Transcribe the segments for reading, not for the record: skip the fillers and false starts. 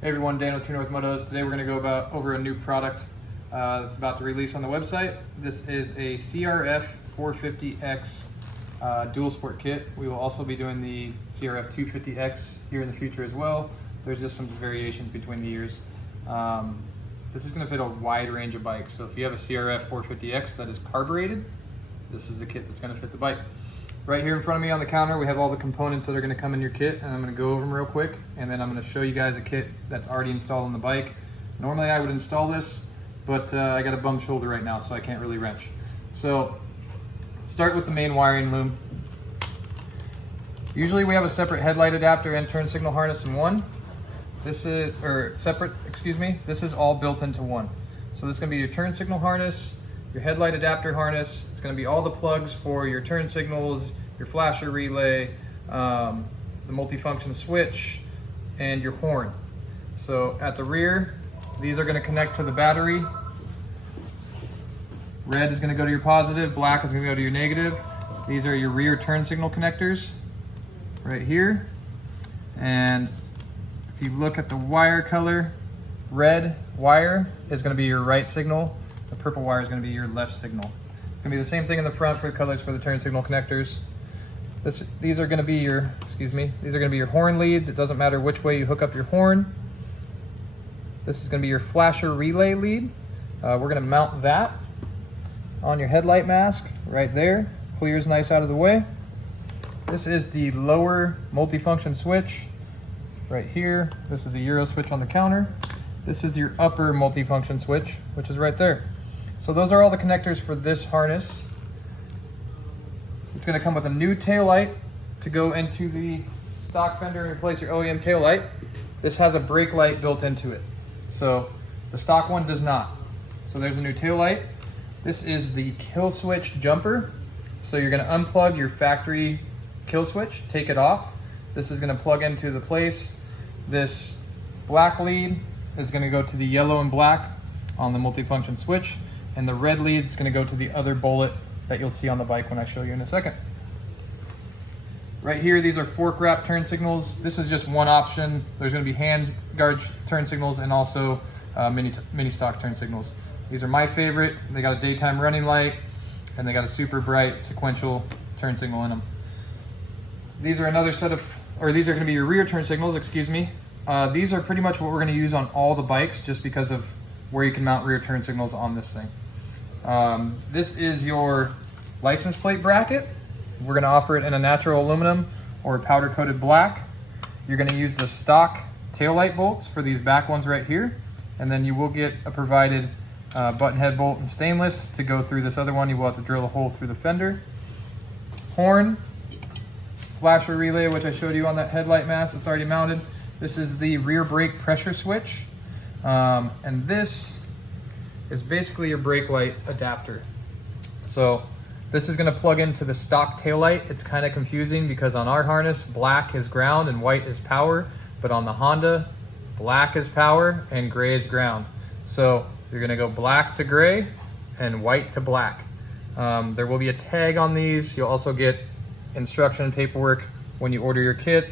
Hey everyone, Dan with True North Motos. Today we're going to go over a new product that's about to release on the website. This is a CRF450X Dual Sport kit. We will also be doing the CRF250X here in the future as well. There's just some variations between the years. This is going to fit a wide range of bikes. So if you have a CRF450X that is carbureted, this is the kit that's going to fit the bike. Right here in front of me on the counter, we have all the components that are going to come in your kit, and I'm going to go over them real quick, and then I'm going to show you guys a kit that's already installed on the bike. Normally I would install this, but I got a bum shoulder right now, so I can't really wrench. So start with the main wiring loom. Usually we have a separate headlight adapter and turn signal harness in one. This is, this is all built into one. So this is going to be your turn signal harness, your headlight adapter harness. It's going to be all the plugs for your turn signals, your flasher relay, the multifunction switch, and your horn. So at the rear, these are going to connect to the battery. Red is going to go to your positive, black is going to go to your negative. These are your rear turn signal connectors right here. And if you look at the wire color, red wire is going to be your right signal. The purple wire is going to be your left signal. It's going to be the same thing in the front for the colors for the turn signal connectors. These are going to be your, these are going to be your horn leads. It doesn't matter which way you hook up your horn. This is going to be your flasher relay lead. We're going to mount that on your headlight mask right there. Clears nice out of the way. This is the lower multifunction switch right here. This is a Euro switch on the counter. This is your upper multifunction switch, which is right there. So those are all the connectors for this harness. It's going to come with a new tail light to go into the stock fender and replace your OEM tail light. This has a brake light built into it. So the stock one does not. So there's a new tail light. This is the kill switch jumper. So you're going to unplug your factory kill switch, take it off. This is going to plug into the place. This black lead is going to go to the yellow and black on the multifunction switch, and the red lead is going to go to the other bullet that you'll see on the bike when I show you in a second. Right here, these are fork wrap turn signals. This is just one option. There's going to be hand guard turn signals and also mini stock turn signals. These are my favorite. They got a daytime running light and they got a super bright sequential turn signal in them. These are another set of, or these are going to be your rear turn signals, excuse me. These are pretty much what we're going to use on all the bikes just because of where you can mount rear turn signals on this thing. This is your license plate bracket. We're going to offer it in a natural aluminum or a powder coated black. You're going to use the stock taillight bolts for these back ones right here, and then you will get a provided button head bolt in stainless to go through this other one. You will have to drill a hole through the fender. Horn, flasher relay, which I showed you on that headlight mask, it's already mounted. This is the rear brake pressure switch, and this is basically your brake light adapter. So this is going to plug into the stock tail light. It's kind of confusing because on our harness, black is ground and white is power, but on the Honda, black is power and gray is ground. So you're going to go black to gray and white to black. There will be a tag on these. You'll also get instruction and paperwork when you order your kit.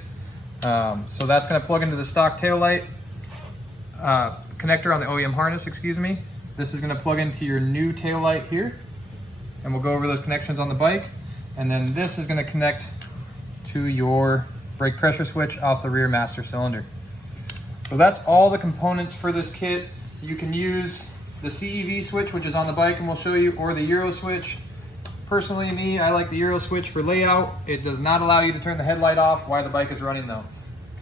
So that's going to plug into the stock tail light connector on the OEM harness, excuse me. This is going to plug into your new tail light here, and we'll go over those connections on the bike. And then this is going to connect to your brake pressure switch off the rear master cylinder. So that's all the components for this kit. You can use the CEV switch, which is on the bike and we'll show you, or the Euro switch. Personally, I like the Euro switch for layout. It does not allow you to turn the headlight off while the bike is running though.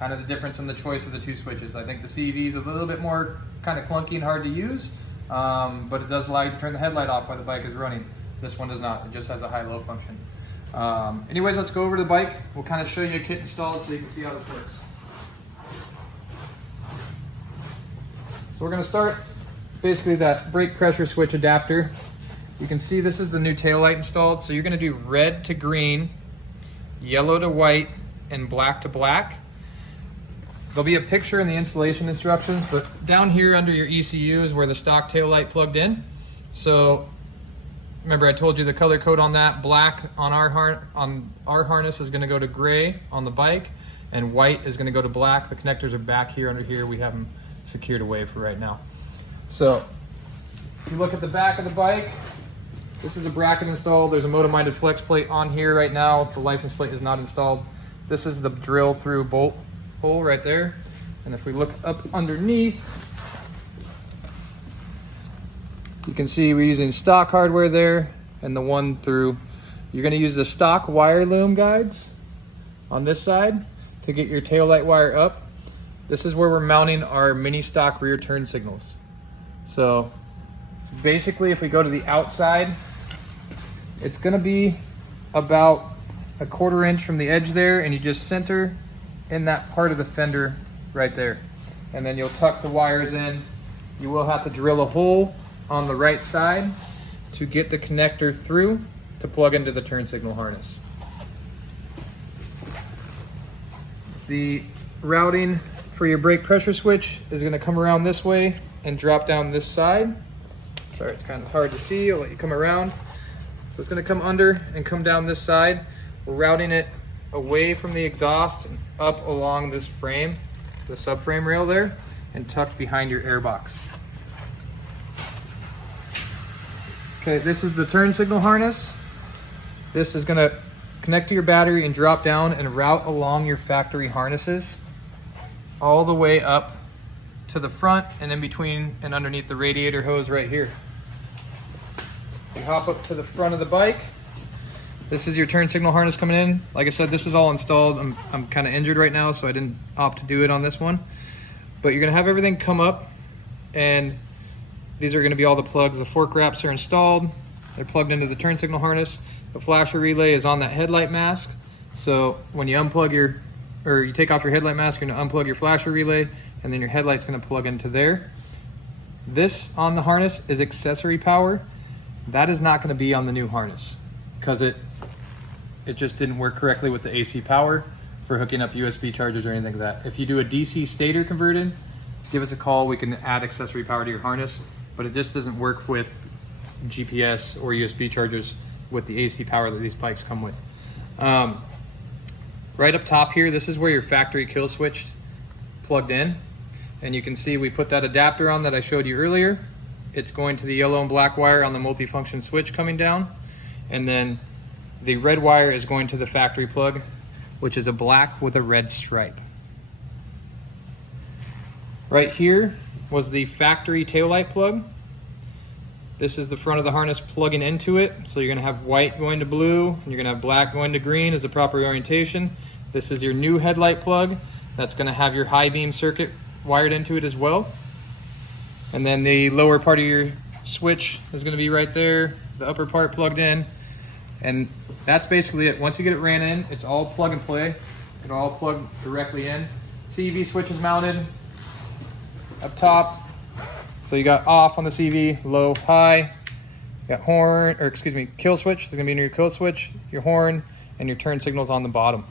Kind of the difference in the choice of the two switches. I think the CEV is a little bit more kind of clunky and hard to use, but it does allow you to turn the headlight off while the bike is running. This one does not, it just has a high-low function. Anyways, let's go over to the bike. We'll kind of show you a kit installed so you can see how this works. So we're gonna start basically that brake pressure switch adapter. You can see this is the new tail light installed. So you're going to do red to green, yellow to white, and black to black. There'll be a picture in the installation instructions, but down here under your ECU is where the stock tail light plugged in. So remember I told you the color code on that, black on our harness is going to go to gray on the bike, and white is going to go to black. The connectors are back here under here. We have them secured away for right now. So if you look at the back of the bike, this is a bracket installed. There's a motor-minded flex plate on here right now. The license plate is not installed. This is the drill through bolt hole right there. And if we look up underneath, you can see we're using stock hardware there, and the one through, you're gonna use the stock wire loom guides on this side to get your taillight wire up. This is where we're mounting our mini stock rear turn signals. So it's basically, if we go to the outside, it's gonna be about a 1/4 inch from the edge there, and you just center in that part of the fender right there. And then you'll tuck the wires in. You will have to drill a hole on the right side to get the connector through to plug into the turn signal harness. The routing for your brake pressure switch is going to come around this way and drop down this side. Sorry, it's kind of hard to see. I'll let you come around. So it's going to come under and come down this side. We're routing it away from the exhaust and up along this frame, the subframe rail there, and tucked behind your airbox. Okay, this is the turn signal harness. This is gonna connect to your battery and drop down and route along your factory harnesses all the way up to the front and in between and underneath the radiator hose right here. You hop up to the front of the bike. This is your turn signal harness coming in. Like I said, this is all installed. I'm kind of injured right now, so I didn't opt to do it on this one. But you're gonna have everything come up, and these are going to be all the plugs. The fork wraps are installed. They're plugged into the turn signal harness. The flasher relay is on that headlight mask. So when you unplug you take off your headlight mask, you're going to unplug your flasher relay, and then your headlight's going to plug into there. This on the harness is accessory power. That is not going to be on the new harness because it just didn't work correctly with the AC power for hooking up USB chargers or anything like that. If you do a DC stator converted, give us a call. We can add accessory power to your harness, but it just doesn't work with GPS or USB chargers with the AC power that these bikes come with. Right up top here, this is where your factory kill switch plugged in. And you can see we put that adapter on that I showed you earlier. It's going to the yellow and black wire on the multifunction switch coming down. And then the red wire is going to the factory plug, which is a black with a red stripe. Right here was the factory taillight plug. This is the front of the harness plugging into it. So you're gonna have white going to blue, and you're gonna have black going to green as the proper orientation. This is your new headlight plug. That's gonna have your high beam circuit wired into it as well. And then the lower part of your switch is gonna be right there, the upper part plugged in. And that's basically it. Once you get it ran in, it's all plug and play. It'll all plug directly in. CV switch is mounted up top. So you got off on the CV, low, high. You got horn, or excuse me, kill switch. This is gonna be your kill switch, your horn, and your turn signals on the bottom.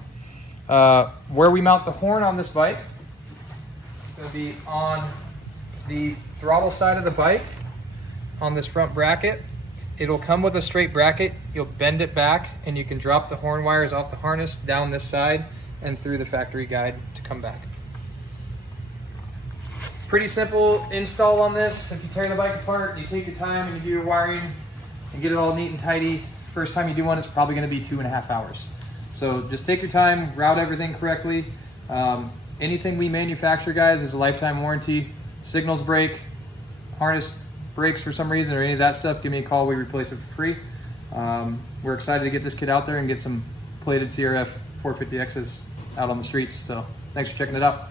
Where we mount the horn on this bike, it's gonna be on the throttle side of the bike, on this front bracket. It'll come with a straight bracket. You'll bend it back, and you can drop the horn wires off the harness down this side and through the factory guide to come back. Pretty simple install on this. If you tear the bike apart, you take your time and you do your wiring and get it all neat and tidy. First time you do one, it's probably gonna be 2.5 hours. So just take your time, route everything correctly. Anything we manufacture, guys, is a lifetime warranty. Signals break, harness breaks for some reason, or any of that stuff, give me a call, we replace it for free. We're excited to get this kit out there and get some plated CRF450Xs out on the streets. So thanks for checking it out.